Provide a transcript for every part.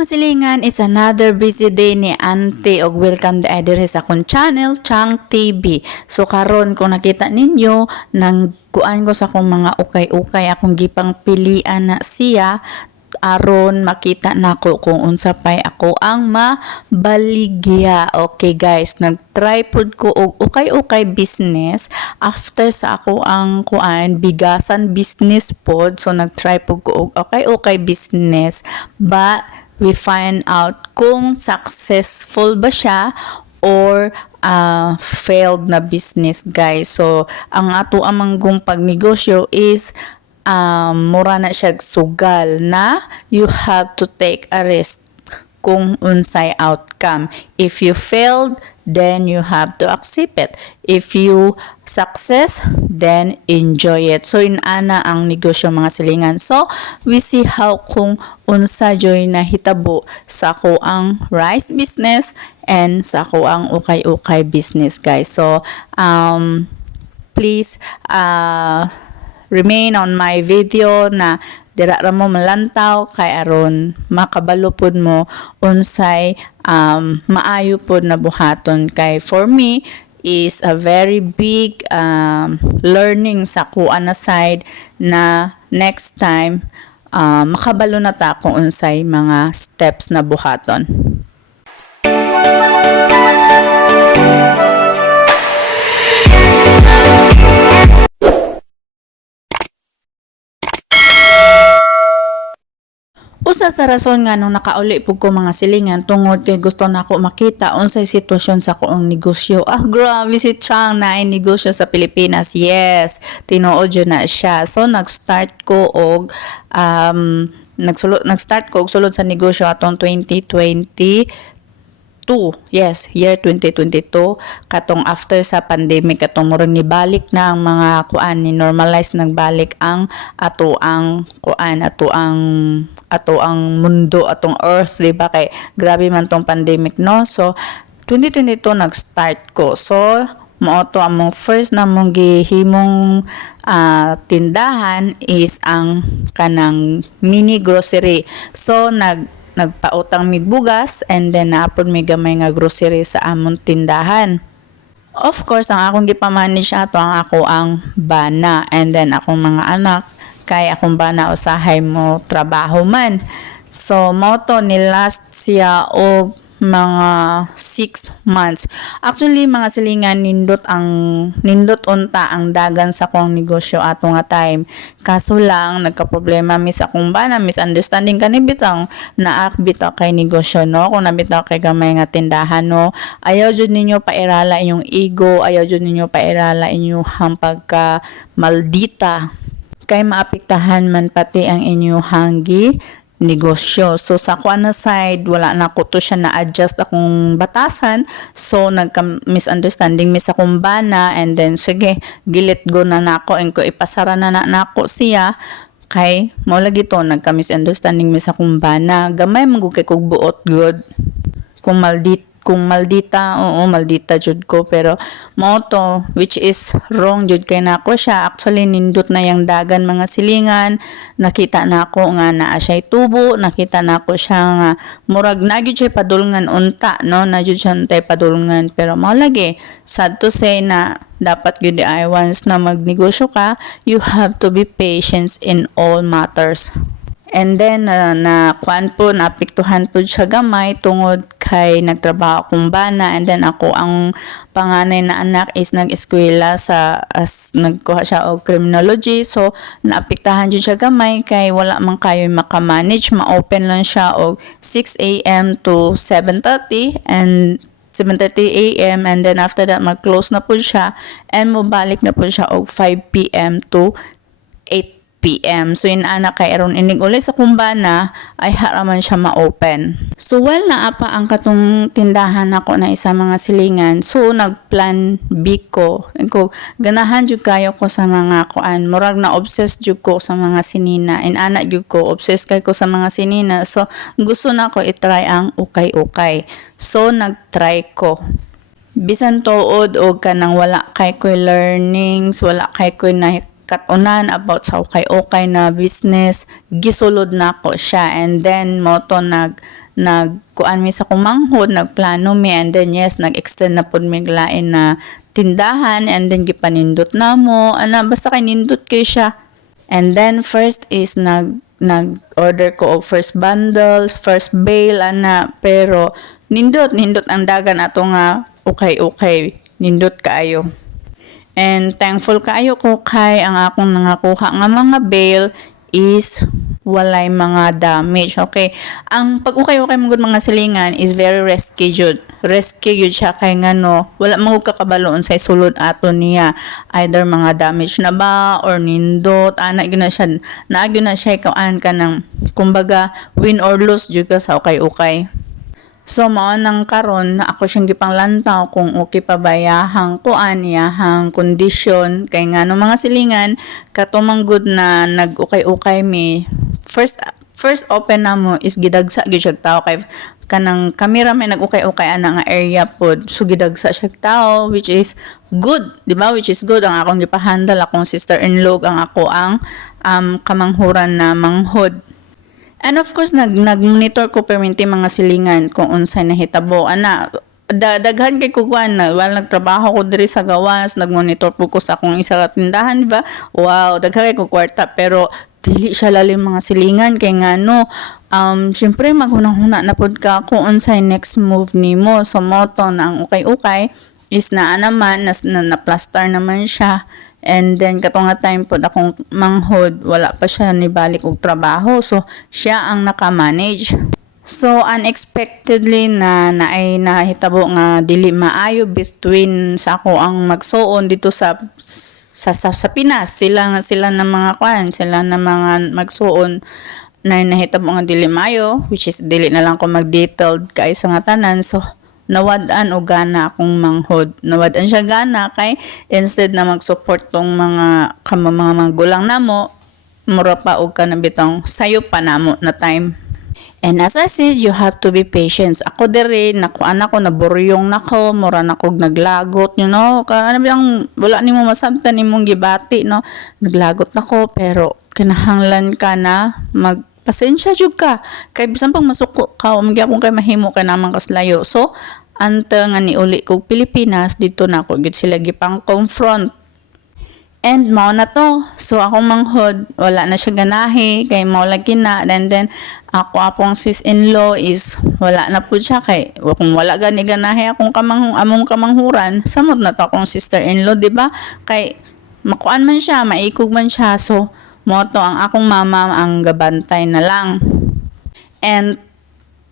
mga silingan, it's another busy day ni Auntie og welcome the dire sa akong channel, Chang TV. So karon kung nakita ninyo, nang kuan ko sa akong mga ukay-ukay, akong gipang pilian na siya, aron makita nako kung unsa pay ako ang mabaligya. Okay guys, nag-try pud ko og ukay-ukay business after sa ako ang kuan bigasan business pod. So nag-try pud ko og ukay-ukay business, but we find out kung successful ba siya or failed na business guys. So ang ato amang pagnegosyo is mura na siya sugal na you have to take a risk kung unsay outcome. If you failed, then you have to accept it. If you success, then enjoy it. So inana ang negosyo mga silingan. So we see how kung unsa joy na hitabo sa ako ang rice business and sa ako ang ukay-ukay business guys. So please remain on my video na dira ra mo malantaw kay aron makabalo pud mo unsay maayo pud na buhaton. Kay for me is a very big learning sa kuan na side na next time makabalo na ta kung unsay mga steps na buhaton. Usa sa rason nga nung nakauli pug ko mga silingan tungod kay gusto na ako makita unsay sitwasyon sa akong negosyo. Grabe si Chang na ay negosyo sa Pilipinas. Yes, tinuod yun na siya. So nag-start ko og nag-start ko og sulod sa negosyo atong 2022. Yes, year 2022 katong after sa pandemic katong murag ni balik na ang mga kuan ni normalize nagbalik ang ato ang kuan ato ang mundo atong earth, di ba, kay grabe man tong pandemic no. So 2022 nag-start ko. So mao to among first na mong gihimong tindahan is ang kanang mini grocery. So nagpautang mig bugas and then naapod may gamay nga grocery sa among tindahan. Of course, ang akong gipamanage ato ang ako ang bana and then akong mga anak kay akong bana usahay mo trabaho man. So mo to ni last siya og mga 6 months. Actually mga silingan nindot unta ang dagan sa kong negosyo ato nga time. Kaso lang nagka-problema mi sa akong bana, misunderstanding kani bitang naak bitaw kay negosyo no, kung nabitaw kay gamay nga tindahan no. Ayaw jud ninyo pairala inyong ego, ayaw jud ninyo pairala inyong pagka maldita kay maapektahan man pati ang inyong negosyo. So sa kuan na side wala na ko to siya na-adjust akong batasan. So nagka-misunderstanding mi sa akong bana and then sige gilit go na nako and ko ipasara na nako siya kay mao lagi to nagka-misunderstanding mi sa akong bana. Gamay man kay kog buot good kung maldita, oo, maldita jud ko, pero mo to, which is wrong jud kay nako siya. Actually nindot na yang dagan mga silingan, nakita nako nga naa siya tubo, nakita nako siya nga murag na gyud siya padulngan unta no, na gyud siya tay padulngan, pero mao lagi sad to say na dapat gyud ay once na magnegosyo ka, you have to be patient in all matters. And then na kuan po naapektuhan po siya gamay tungod kay nagtrabaho akong bana and then ako ang panganay na anak is nag-eskwela nagkuha siya og criminology. So naapektahan jud siya gamay kay wala man kayo makamanage, ma-open lang siya og 6 AM to 7:30 and 7:30 AM and then after that mag-close na po siya and mobalik na po siya og 5 PM to 8 PM. So inana kay aron inig uli sa kumbana ay haraman siya ma-open. So while naapa ang katong tindahan ako na isa mga silingan, so nagplan B ko. Ganahan jud kayo ko sa mga kuan, murag na obsessed jud ko sa mga sinina. Inana jud ko obsessed kay ko sa mga sinina. So gusto na ko i-try ang ukay-ukay. So nag-try ko. Bisan tuod og kanang wala kay ko learnings, wala kay ko na katunan about sa okay na business, gisulod na ko siya and then mo to nagkuan mi sa kumanghod, nagplano mi, and then yes, nag-extend na pud mi lain na tindahan, and then gipanindot na mo, basta kay nindot kay siya. And then first is nag-order ko og first bundle, first bale pero nindot ang dagan ato nga okay, nindot kaayo. And thankful kaayo ko kay ang akong nangakuha nga mga bale is walay mga damage. Okay, ang pag-ukay-ukay mong mga silingan is very risky jud. Risky jud siya kay ngano wala mo kakabaloon sa sulod ato niya, either mga damage na ba or nindot gyud na siya ikawan ka ng kumbaga win or lose jud ka sa ukay-ukay. So, mao nang karon na ako siyang gipanglantaw kung okay pa ba yahang kuan, yahang kondisyon. Kay nga no mga silingan, katumang good na nag-ukay-ukay mi. First open na mo is gidagsa gyud siya tao kay kanang kamera may nag-ukay-ukay ana nga area pod. So gidagsa siya tao, which is good, di ba? Which is good ang akong gipahandle, akong sister-in-law ang ako ang kamanghuran na manghod. And of course, nag-monitor ko perminti mga silingan kung unsay nahitabo. Daghan kay kuguan na wala nagtrabaho ko diri sa gawas, nag-monitor po ko sa akong isa ka tindahan, di ba? Wow, daghan kay ko kwarta, pero dili siya lalim mga silingan kay ngano. Syempre maghunahuna na pod ka kung unsay next move nimo. So moto na ang ukay-ukay is naman na plaster naman siya. And then katong nga time pod akong manghod, wala pa siya nibalik og trabaho, so siya ang naka-manage. So unexpectedly na naay nahitabo nga dili maayo between sa ako ang magsuon dito sa Pinas. Sila na mga kwan, sila na mga magsuon na nahitabo nga dili maayo, which is dili na lang ko mag-detailed kay sa nga tanan. So nawad-an o gana akong manghod. Nawad-an siya gana kay instead na mag-support tong mga magulang namo, mura pa og kanabitang sayo pa namo na time. And as I said, you have to be patient. Ako diri nakuan ako naburyong nako, mura na kog naglagot, you know. Kanabitang wala nimo masabtan nimong gibati, no. Naglagot nako pero kinahanglan ka na pasensya jud ka kay bisan pang masuko ka magyapon kay mahimo ka namang kaslayo. So ante nga niuli kog Pilipinas dito na ko gid sila gipang confront, and mao na to. So akong manghod wala na siya ganahe kay mao lagi na, and then ako apong sis-in-law is wala na pud siya kay kung wala gani ganahe akong among kamanghuran, samot na to akong sister-in-law, di ba? Kay makuan man siya, maikog man siya. So moto ang akong mama ang gabantay na lang. And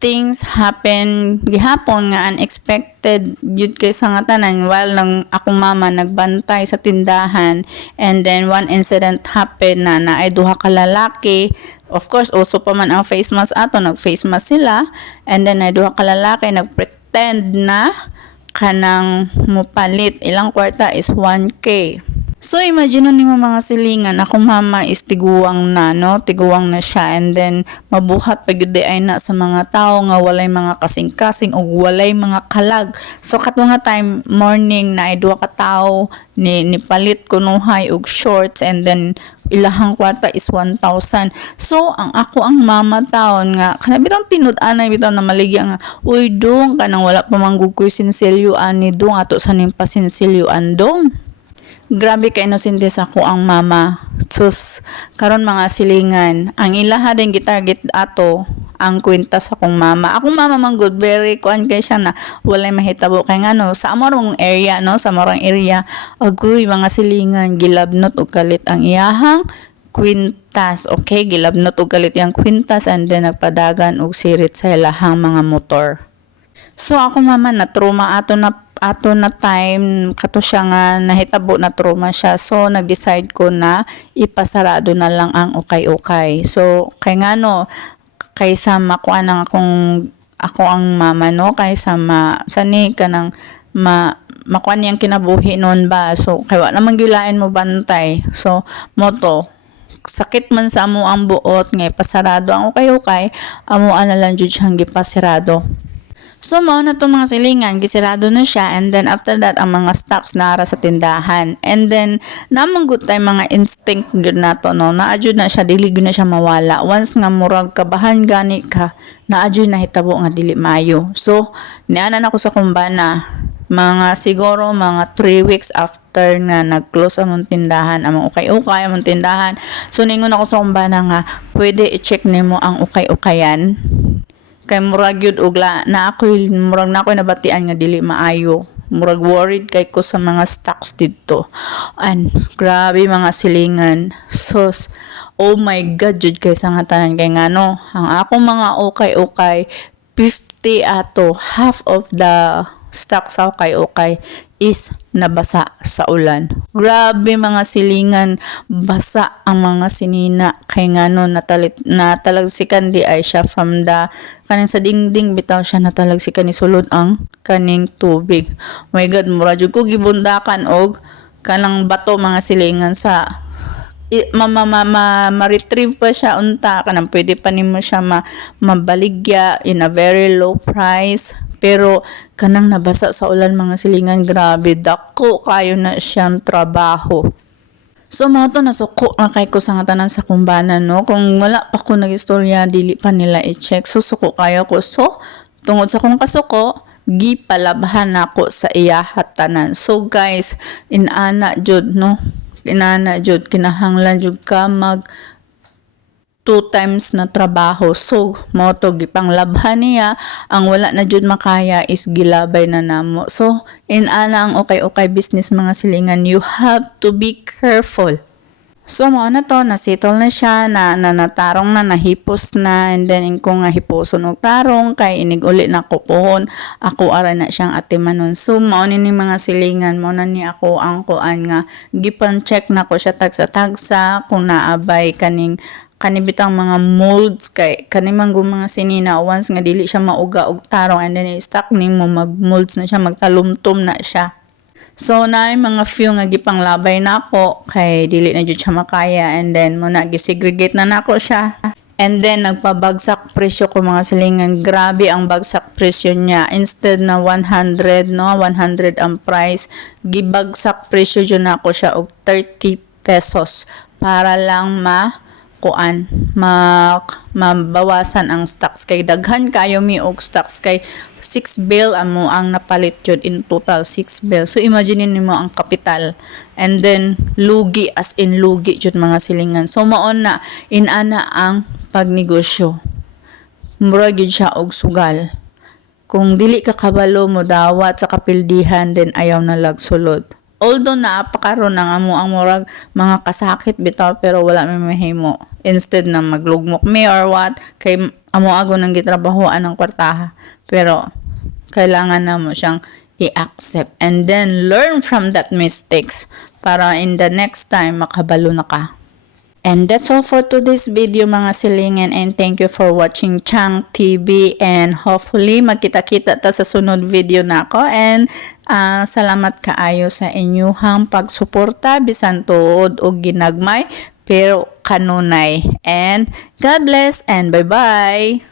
things happen gihapon nga unexpected yun kay sa nga tanan while nang akong mama nagbantay sa tindahan, and then one incident happen na naay duha ka lalaki. Of course, uso pa man ang face mask ato, nag-face mask sila, and then ay duha ka lalaki nagpretend na kanang mupalit ilang kwarta is 1K. So imagine nimo mga silingan, akong mama is tiguwang na, no? Tiguwang na siya, and then mabuhat pa gyud ay na sa mga tao nga walay mga kasing-kasing o walay mga kalag. So kato nga time morning na ay duha ka tawo ni palit kunuhay og shorts, and then ilahang kwarta is 1,000. So ang ang mama taon nga kanabitang tinud-anay bitaw na maligya nga, uy dong kanang wala pa manggugoy sinsilyo ani dong ato sa ning pasinsilyo andong. Grabe ka inosente sa ko ang mama. Sus, karon mga silingan, ang ilaha din gitarget ato ang kwenta sa kong mama. Akong mama man good, very kuan kay siya na walay mahitabo kay ngano sa amorong area, no, sa amorong area. Agoy mga silingan, gilabnot og kalit ang iyahang kwintas. Okay, gilabnot og kalit yang kwintas, and then nagpadagan og sirit sa ilahang mga motor. So akong mama na trauma ato na time kato siya nga nahitabo na trauma siya. So nag-decide ko na ipasarado na lang ang ukay-ukay. So kay ngano kaysa makuha ng ako ang mama, no, kaysa sani ka ng makuha niyang kinabuhi noon ba. So kay wala namang gilain mo bantay. So moto sakit man sa amo ang buot nga pasarado ang ukay-ukay, amo na lang jud siyang gipasarado. So, mao na itong mga silingan, gisirado na siya, and then after that, ang mga stocks nara sa tindahan. And then, namang good time mga instinct good na to, no? Naadjud na siya, dili gyud na siya mawala. Once nga murag kabahan gani ka, naadjud na hitabo nga dili maayo. So, nianan ako sa kumbana, mga siguro mga 3 weeks after nga nag-close among tindahan, among ukay-ukay among tindahan. So, ningon ako sa kumbana nga, pwede i-check nimo ang ukay-ukayan. Kay murag yun ugla na ako murag na ako nabatian nga dili maayo, murag worried kay ko sa mga stocks dito, and grabe mga silingan. So oh my god jud kay sa nga tanan kay ngano ang akong mga okay 50 ato, half of the stock sa okay is nabasa sa ulan. Grabe mga silingan, basa ang mga sinina kay ngano natalagsikan di ay siya from the kaning sa dingding bitaw siya natalagsikan ni sulod ang kaning tubig. Oh my god, mura jud ko gibundakan og kanang bato mga silingan sa ma-retrieve pa siya unta kanang pwede pa nimo siya mabaligya in a very low price. Pero kanang nabasa sa ulan mga silingan, grabe dako kayo na siyang trabaho. So mao to nasuko na kay ko sa nga tanan sa kumbana, no? Kung wala pa ko nagistorya dili pa nila i-check, so suko kayo ko. So tungod sa kong kasuko, gipalabhan ako sa iya hatanan. So guys, inana jud, no? Inana jud kinahanglan jud ka mag 2 times na trabaho. So, mo to gipanglabhan niya, ang wala na jud makaya is gilabay na namo. So, inana ang okay business mga silingan, you have to be careful. So, mo na to, nasitol na siya, natarong na, nahipos na, and then ko nga hiposon og tarong, kay inig uli na ko pohon, ako ara na siyang atimanon. So, mo ni mga silingan, mo na ni ako ang kuan nga, gipan check na ko siya tagsa-tagsa, kung naabay kanibitang mga molds kay kanimang mga sinina once nga dili siya mauga og tarong, and then i-stock nimo mag-molds na siya, magtalumtom na siya. So na mga few nga gipanglabay na ako kay dili na jud siya makaya, and then mo na gisegregate na nako siya. And then nagpabagsak presyo ko mga silingan, grabe ang bagsak presyo niya. Instead na 100 ang price, gibagsak presyo jud nako siya og 30 pesos para lang mabawasan ang stocks, kay daghan kayo mi og stocks, kay 6 bill amo ang napalit jud, in total 6 bill. So imagine nimo ang kapital, and then lugi as in lugi jud mga silingan. So maon na inana ang pagnegosyo, mura gyud siya og sugal. Kung dili ka kabalo mo dawat sa kapildihan, then ayaw na lagsulod. Although naapakaron ng amo ang murag mga kasakit bitaw, pero wala may mahimo. Instead na maglugmok me or what, kay amo ago nang gitrabahoan ng kwartaha. Pero kailangan na mo siyang i-accept and then learn from that mistakes para in the next time makabalo na ka. And that's all for today's video mga silingan, and thank you for watching Chang TV, and hopefully magkita-kita ta sa sunod video nako, and salamat kaayo sa inyuhang pagsuporta bisan tuod og ginagmay pero kanunay, and God bless and bye bye.